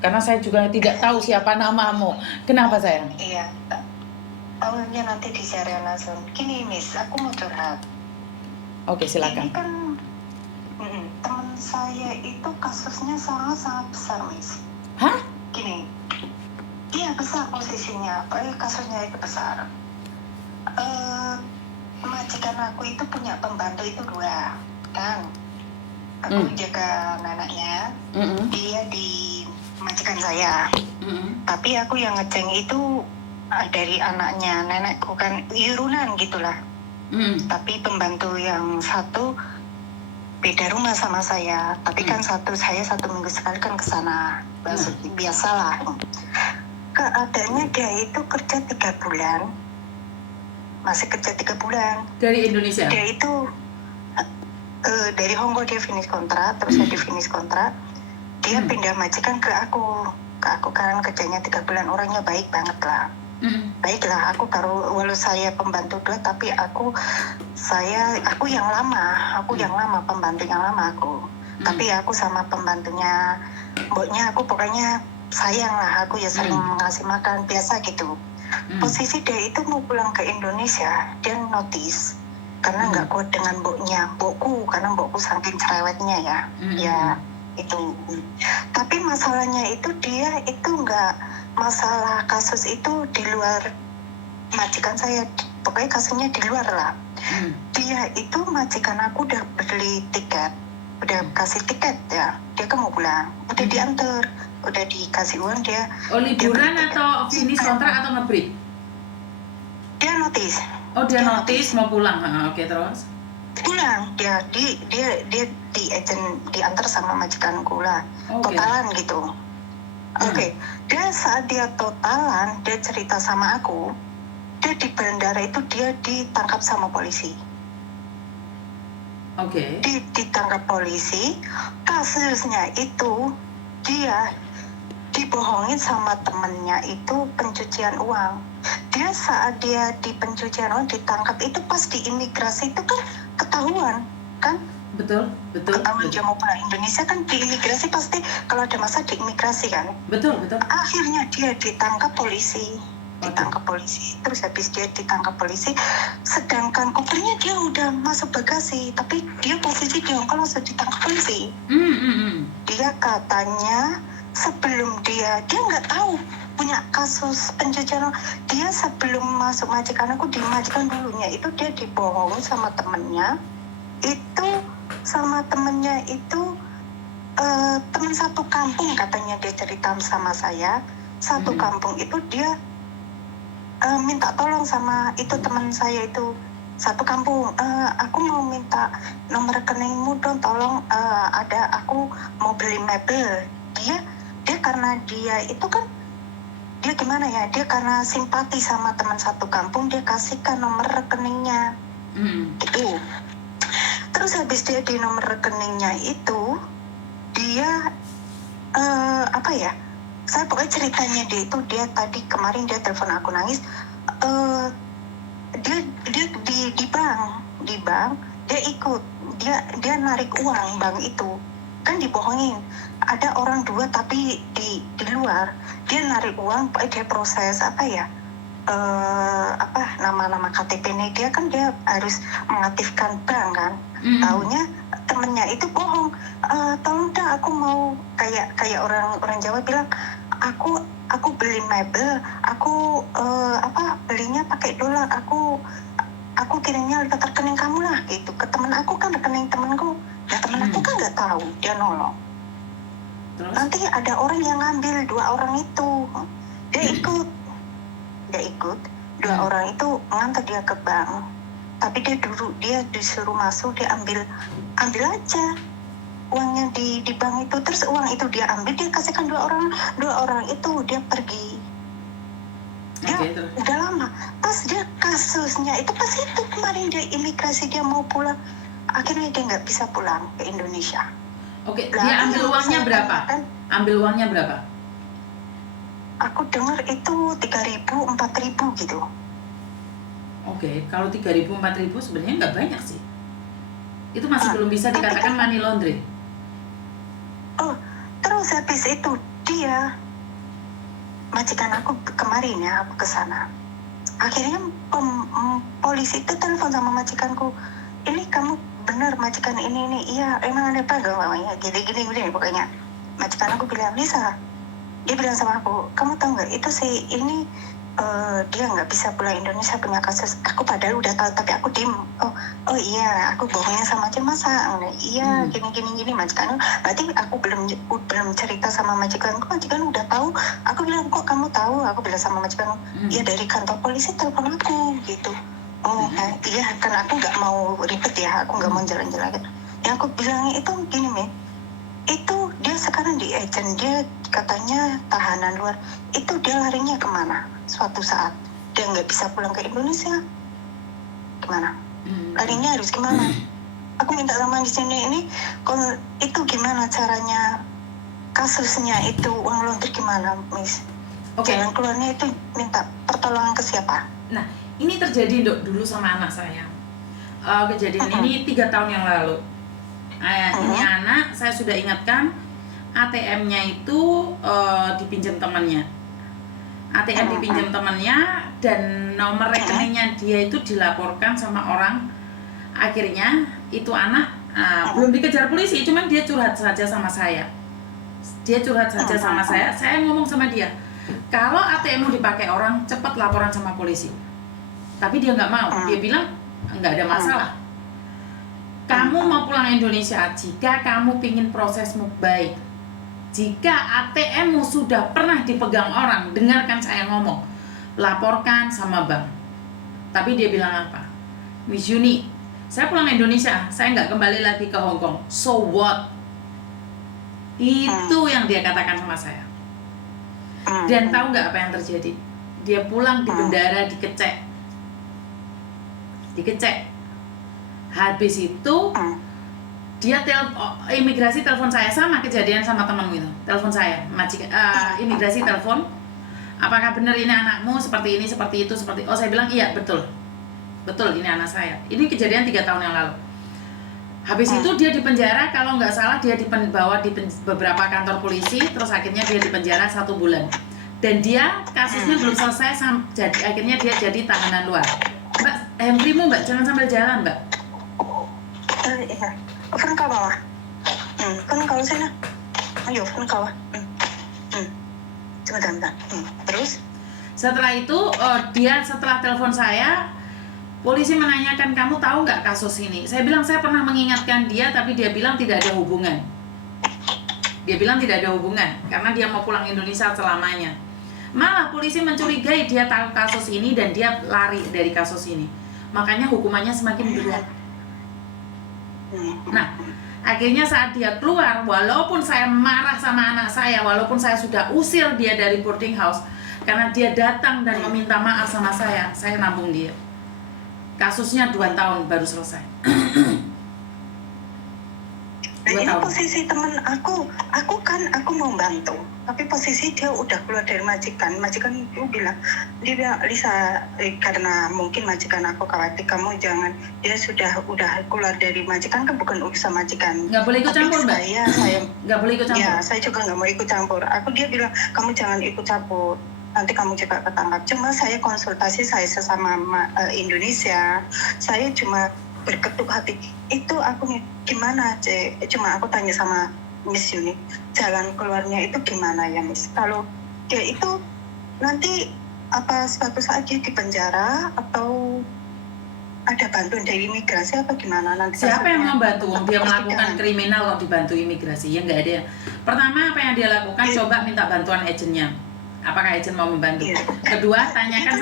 Karena saya juga tidak tahu siapa namamu. Kenapa sayang? Iya, tahunya nanti di share langsung. Gini Miss, aku mau curhat. Oke, silakan. Ini kan teman saya itu kasusnya sangat-sangat besar Miss. Hah? Gini, iya besar posisinya, kasusnya itu besar. Majikan aku itu punya pembantu itu 2, kan? Aku jaga anaknya, dia di majikan saya. Tapi aku yang ngeceng itu dari anaknya nenekku kan, iurunan gitulah. Tapi pembantu yang satu beda rumah sama saya, tapi kan saya 1 minggu sekali kan ke sana. Biasalah. Keadaannya dia itu kerja 3 bulan. Masih kerja 3 bulan. Dari Indonesia? Dia itu dari Hongkong dia finish kontrak, terus saya di finish kontrak. Dia pindah majikan ke aku kan kerjanya 3 bulan, orangnya baik banget lah. Baiklah, aku baru walau saya pembantu 2, tapi aku yang lama, pembantu yang lama aku. Tapi aku sama pembantunya, mboknya aku pokoknya sayang lah, aku ya sering ngasih makan biasa gitu. Posisi dia itu mau pulang ke Indonesia, dia notice karena nggak kuat dengan mbokku, karena mbokku saking cerewetnya ya, ya itu. Tapi masalahnya itu dia itu nggak masalah kasus itu di luar majikan saya, pokoknya kasusnya di luar lah. Dia itu majikan aku udah beli tiket, udah kasih tiket ya, dia kan mau pulang, udah diantar, udah dikasih uang dia. Oh, liburan atau finish kontrak atau ngebreak? Dia notice. Oh, dia notice mau pulang. Oke, terus? Pulang, dia di agent diantar sama majikanku lah. Totalan gitu. Oke. Dia saat dia totalan, dia cerita sama aku, dia di bandara itu dia ditangkap sama polisi. Oke. Ditangkap polisi, kasusnya itu dia dibohongin sama temennya itu pencucian uang. Dia saat dia di pencucian uang ditangkap itu pas di imigrasi itu kan ketahuan kan? Betul. Ketahuan dia mau pulang Indonesia kan di imigrasi pasti kalau ada masa di imigrasi kan? Betul. Akhirnya dia ditangkap polisi. Terus habis dia ditangkap polisi, sedangkan kopernya dia udah masuk bagasi, tapi dia posisi di Hongkong langsung ditangkap polisi. Dia katanya sebelum dia nggak tahu punya kasus pencucian, dia sebelum masuk majikan aku di majikan dulunya itu dia dibohong sama temennya itu teman satu kampung katanya, dia cerita sama saya, satu kampung itu dia minta tolong sama itu teman saya itu satu kampung, aku mau minta nomor rekeningmu dong, tolong, aku mau beli mebel. Dia karena dia itu kan dia gimana ya, dia karena simpati sama teman satu kampung, dia kasihkan nomor rekeningnya gitu. Terus habis dia di nomor rekeningnya itu dia saya pokoknya ceritanya dia itu, dia tadi kemarin dia telepon aku nangis, dia di bank dia ikut, dia narik uang bank itu kan dibohongin, ada orang 2 tapi di luar, dia narik uang, dia proses nama KTP-nya dia kan, dia harus mengaktifkan bank kan. Taunya temennya itu bohong, tolong dah aku mau kayak orang Jawa bilang, aku beli mebel, aku belinya pakai dolar, aku kirimnya lewat rekening kamu lah gitu ke temen aku, kan rekening temenku. Nah temen aku kan nggak tahu, dia nolong. Terus? Nanti ada orang yang ngambil 2 orang itu, dia ikut 2 orang itu ngantar dia ke bank, tapi dia disuruh masuk, dia ambil aja uangnya di bank itu, terus uang itu dia ambil, dia kasihkan 2 orang itu, dia pergi. Dia udah lama, pas dia kasusnya itu pas itu kemarin dia imigrasi, dia mau pulang, akhirnya dia nggak bisa pulang ke Indonesia. Oke, dia ambil uangnya berapa? Ambil uangnya berapa? Aku dengar itu 3.000, 4.000 gitu. Oke, kalau 3.000, 4.000 sebenarnya nggak banyak sih. Itu masih belum bisa dikatakan money laundering. Oh, terus habis itu dia majikan aku kemarin ya, aku ke sana. Akhirnya polisi itu telepon sama majikanku, ini kamu benar majikan ini, iya emang ada apa gak mamanya, gini pokoknya. Majikan aku bilang, Lisa, dia bilang sama aku, kamu tahu nggak itu sih ini dia nggak bisa pulang Indonesia punya kasus. Aku padahal udah tahu tapi aku diem. Oh iya, aku bohongnya sama aja masa. Iya gini majikan. Berarti aku belum cerita sama majikanku. Majikan udah tahu. Aku bilang kok kamu tahu? Aku bilang sama majikan, ya dari kantor polisi telepon aku gitu. Iya kan aku nggak mau ribet ya. Aku nggak mau jalan-jalan. Yang aku bilangnya itu gini itu dia sekarang di agent, dia katanya tahanan luar. Itu dia larinya kemana? Suatu saat dia nggak bisa pulang ke Indonesia, gimana? Larinya harus gimana? Aku minta sama di sini ini, kalau itu gimana caranya kasusnya itu uang laundry gimana, Miss? Jalan keluarnya itu minta pertolongan ke siapa? Nah, ini terjadi dulu sama anak saya. Kejadian ini 3 tahun yang lalu. Ini anak saya sudah ingatkan, ATM-nya itu dipinjam temannya. ATM dipinjam temannya dan nomor rekeningnya dia itu dilaporkan sama orang. Akhirnya itu anak belum dikejar polisi, cuman dia curhat saja sama saya. Saya ngomong sama dia, kalau ATM dipakai orang, cepat laporan sama polisi. Tapi dia nggak mau, dia bilang nggak ada masalah. Kamu mau pulang Indonesia jika kamu pingin prosesmu baik. Jika ATM-mu sudah pernah dipegang orang, dengarkan saya ngomong, laporkan sama bank. Tapi dia bilang apa? Miss Yuni, saya pulang Indonesia, saya nggak kembali lagi ke Hong Kong. So what? Itu yang dia katakan sama saya. Dan tahu nggak apa yang terjadi? Dia pulang di bendara dikecek. Habis itu dia imigrasi telepon saya, sama kejadian sama temanmu itu. Telepon saya, imigrasi telepon, apakah benar ini anakmu seperti ini, seperti itu, seperti. Oh, saya bilang iya, betul ini anak saya. Ini kejadian 3 tahun yang lalu. Habis itu dia dipenjara, kalau nggak salah dia dibawa di beberapa kantor polisi, terus akhirnya dia dipenjara 1 bulan. Dan dia kasusnya belum selesai, jadi akhirnya dia jadi tahanan luar. Mbak, handphonemu Mbak, jangan sambil jalan Mbak. Iya, phone ka bawah. Phone ka sana. Ayo, phone ka bawah. Sebentar. Terus? Setelah itu, setelah telepon saya, polisi menanyakan, kamu tahu nggak kasus ini? Saya bilang saya pernah mengingatkan dia, tapi dia bilang tidak ada hubungan. Karena dia mau pulang Indonesia selamanya. Malah polisi mencurigai dia tahu kasus ini dan dia lari dari kasus ini. Makanya hukumannya semakin berat. Nah, akhirnya saat dia keluar, walaupun saya marah sama anak saya, walaupun saya sudah usir dia dari boarding house, karena dia datang dan meminta maaf sama saya nabung dia. Kasusnya 2 tahun baru selesai. Ini posisi teman aku mau bantu, tapi posisi dia udah keluar dari majikan itu bilang, Lisa, karena mungkin majikan aku khawatir kamu jangan, dia udah keluar dari majikan, kan bukan urusan majikan. Nggak boleh ikut campur, Mbak. Saya nggak boleh ikut campur. Ya, saya juga nggak mau ikut campur. Dia bilang kamu jangan ikut campur, nanti kamu juga ketangkap. Cuma saya konsultasi, saya sesama Indonesia, saya cuma berketuk hati. Itu aku gimana, cuma aku tanya sama Miss Yuni, jalan keluarnya itu gimana ya Miss? Kalau dia itu nanti apa suatu saat dia di penjara atau ada bantuan dari imigrasi apa gimana nanti? Siapa yang membantu? Dia melakukan kriminal kok dibantu imigrasi? Ya nggak ada. Pertama, apa yang dia lakukan? Coba minta bantuan agennya. Apakah agen mau membantu? Kedua, tanyakan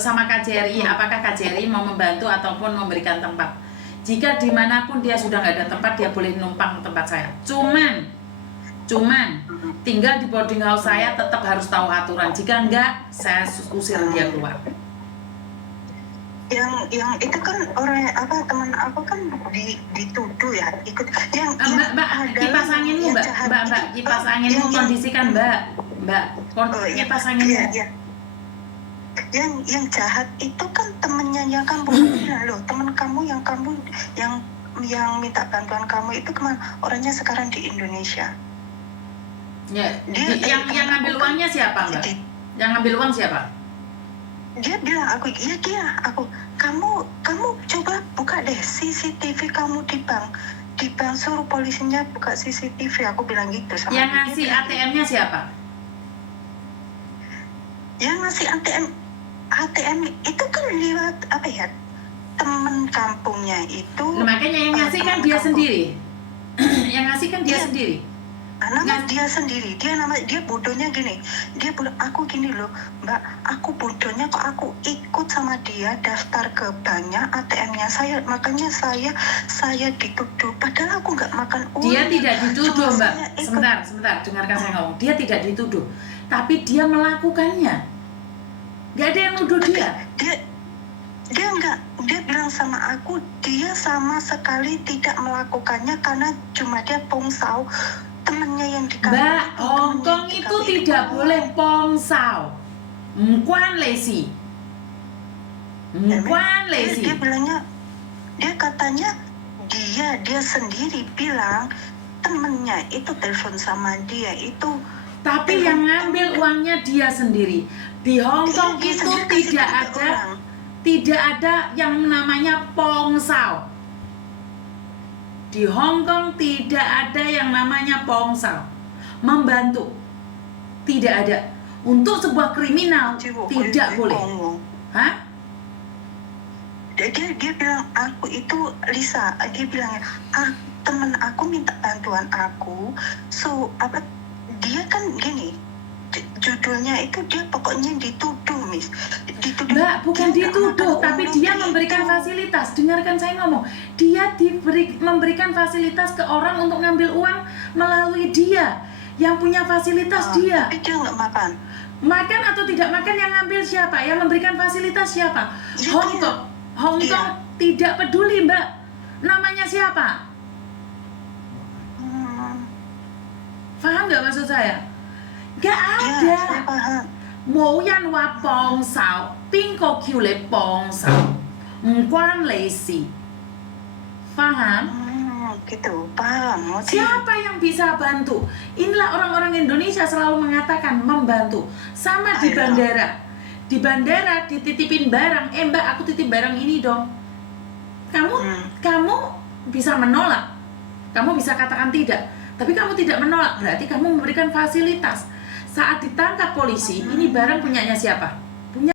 sama KJRI, apakah KJRI mau membantu ataupun memberikan tempat. Jika dimanapun dia sudah nggak ada tempat, dia boleh numpang tempat saya. Cuman tinggal di boarding house saya tetap harus tahu aturan. Jika enggak, saya usir dia keluar. Yang itu kan orang teman aku kan dituduh ya ikut Mbak kipas anginmu Mbak kipas anginmu kondisikan Mbak kipas anginmu. Yang jahat itu kan temennya yang kamu loh, teman kamu yang minta bantuan kamu itu kemana? Orangnya sekarang di Indonesia. Ya, Dia yang ngambil uangnya siapa, Mbak? Yang ngambil uang siapa? Dia bilang aku, iya dia, kamu coba buka deh CCTV kamu di bank suruh polisinya buka CCTV, aku bilang gitu sama Yang dia. ngasih ATM-nya siapa? Yang ngasih ATM itu kan lewat apa ya, temen kampungnya itu. Makanya yang ngasih kan dia sendiri. Yang ngasih kan dia sendiri. Nama dia sendiri, dia bodohnya gini, dia bilang aku gini loh Mbak, aku bodohnya kok aku ikut sama dia daftar ke banknya ATM-nya saya, makanya saya dituduh, padahal aku nggak makan uang. Dia tidak dituduh Mbak, sebentar, dengarkan saya ngomong. Dia tidak dituduh, tapi dia melakukannya. Gak ada yang nuduh dia. Dia enggak, dia bilang sama aku, dia sama sekali tidak melakukannya karena cuma dia pongsau temennya yang di Mbak, Hongkong itu tidak boleh pongsau. Mkuan lesi. Dia bilangnya, dia katanya dia sendiri bilang temennya itu telepon sama dia itu. Tapi yang ngambil uangnya dia sendiri. Di Hongkong itu tidak ada yang namanya pongsau. Di Hongkong tidak ada yang namanya pongsau. Membantu tidak ada. Untuk sebuah kriminal tidak boleh. Hah? Dia bilang aku itu Lisa, dia bilangnya temen aku minta bantuan aku, so apa, dia kan gini, judulnya itu dia pokoknya dituduh, Miss. Mbak, bukan dituduh, tapi dia memberikan fasilitas. Dengarkan saya ngomong. Dia memberikan fasilitas ke orang untuk ngambil uang melalui dia. Yang punya fasilitas dia. Tapi dia nggak makan. Makan atau tidak makan yang ngambil siapa? Yang memberikan fasilitas siapa? Hongkong tidak peduli, Mbak. Namanya siapa? Paham nggak maksud saya? Gak ada. Saya paham. 冇人話幫手，邊個叫你幫手？唔關你事，paham? Gitu, paham. Siapa yang bisa bantu? Inilah orang-orang Indonesia selalu mengatakan membantu. Sama di bandara. Di bandara dititipin barang, Mbak aku titip barang ini dong. Kamu bisa menolak. Kamu bisa katakan tidak. Tapi kamu tidak menolak, berarti kamu memberikan fasilitas. Saat ditangkap polisi, ini barang punyanya siapa?